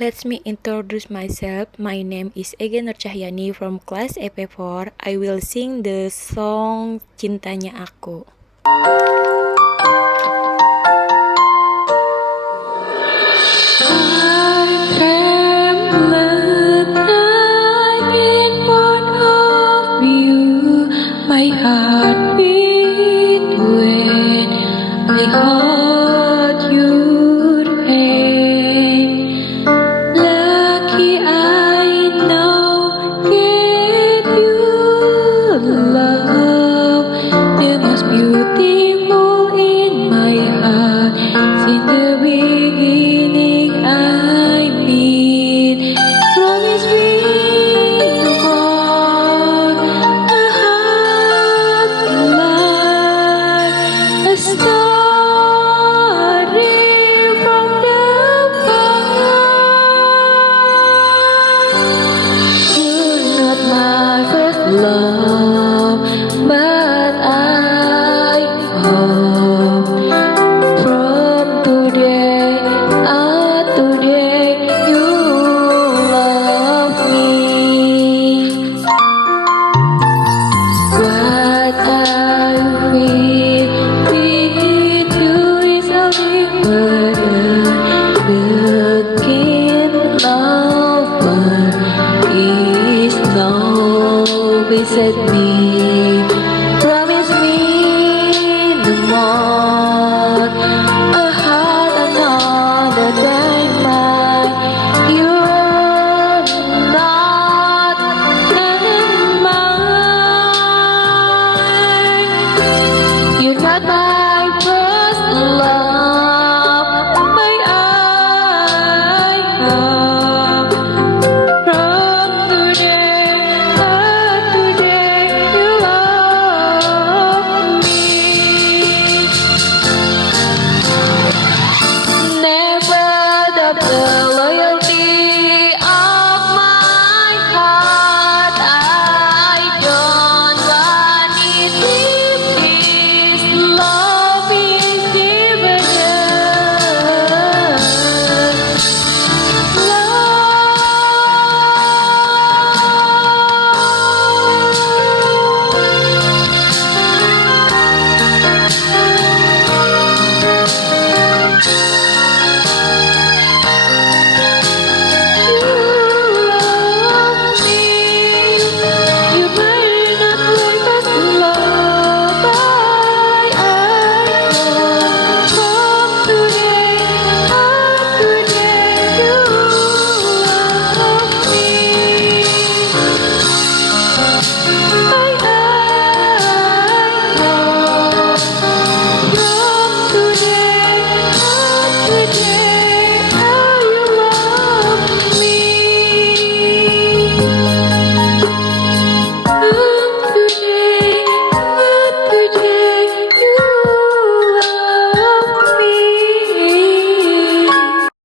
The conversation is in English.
Let me introduce myself. My name is Ega Nur Cahyani from class EP4. I will sing the song Cintanya Aku. My heart beat when I hold your hand. Lucky I know get you love the most beautiful in my heart. Since the beginning I've been promise me to hold a heart like a story from the past. You're not my first love, but I hope from today, today you love me. What I feel with you is a big burden. Looking love is no beside me.